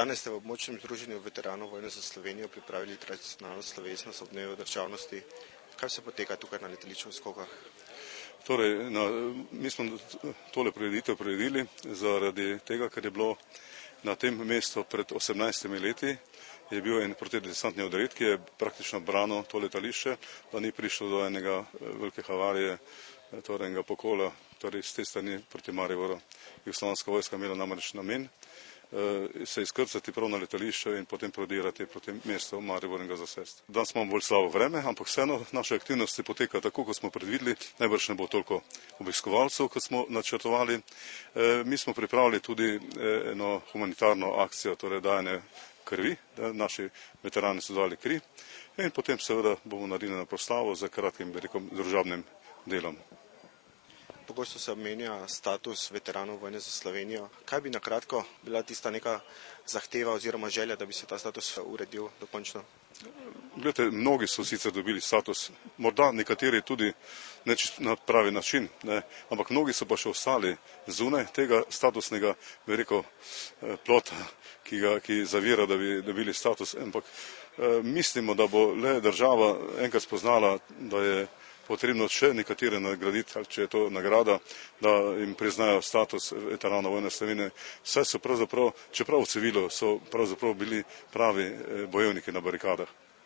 Danes ste v območnem združenju veteranov vojne za Slovenijo pripravili tradicionalno slovesnost ob dnevu državnosti. Kaj se poteka tukaj na letališču v Skokah? Torej, mi smo tole prireditev priredili zaradi tega, ker je bilo na tem mestu pred 18 leti je bil en protidesantni odred, ki je praktično branil to letališče, da ni prišlo do enega velike havarije, torej enega pokola, torej z te strani proti Mariboru. Jugoslovanska vojska imela namreč namen se izkrcati prav na letališče in potem prodirati proti mestu Maribor in ga zasesti. Danes imamo bolj slabo vreme, ampak vseeno naše aktivnosti potekajo tako, kot smo predvideli. Najbrž ne bo toliko obiskovalcev, kot smo načrtovali. Mi smo pripravili tudi eno humanitarno akcijo, torej dajanje krvi, da naši veterani so dali kri in potem seveda bomo naredili na proslavo z kratkim družabnim delom. Pogosto se omenja status veteranov vojne za Slovenijo. Kaj bi na kratko bila tista neka zahteva oziroma želja, da bi se ta status uredil dokončno? Glede, mnogi so sicer dobili status, morda nekateri tudi ne na pravi način, ne, ampak mnogi so pa še ostali zunaj tega statusnega, bi rekel, plota, ki zavira, da bi dobili status, ampak mislimo, da bo le država enkrat spoznala, da je potrebno še nekatere nagraditi, ali če je to nagrada, da jim priznajo status veteranov vojne Slovenije. Vse so pravzaprav, čeprav v civilu, so pravzaprav bili pravi bojevniki na barikadah.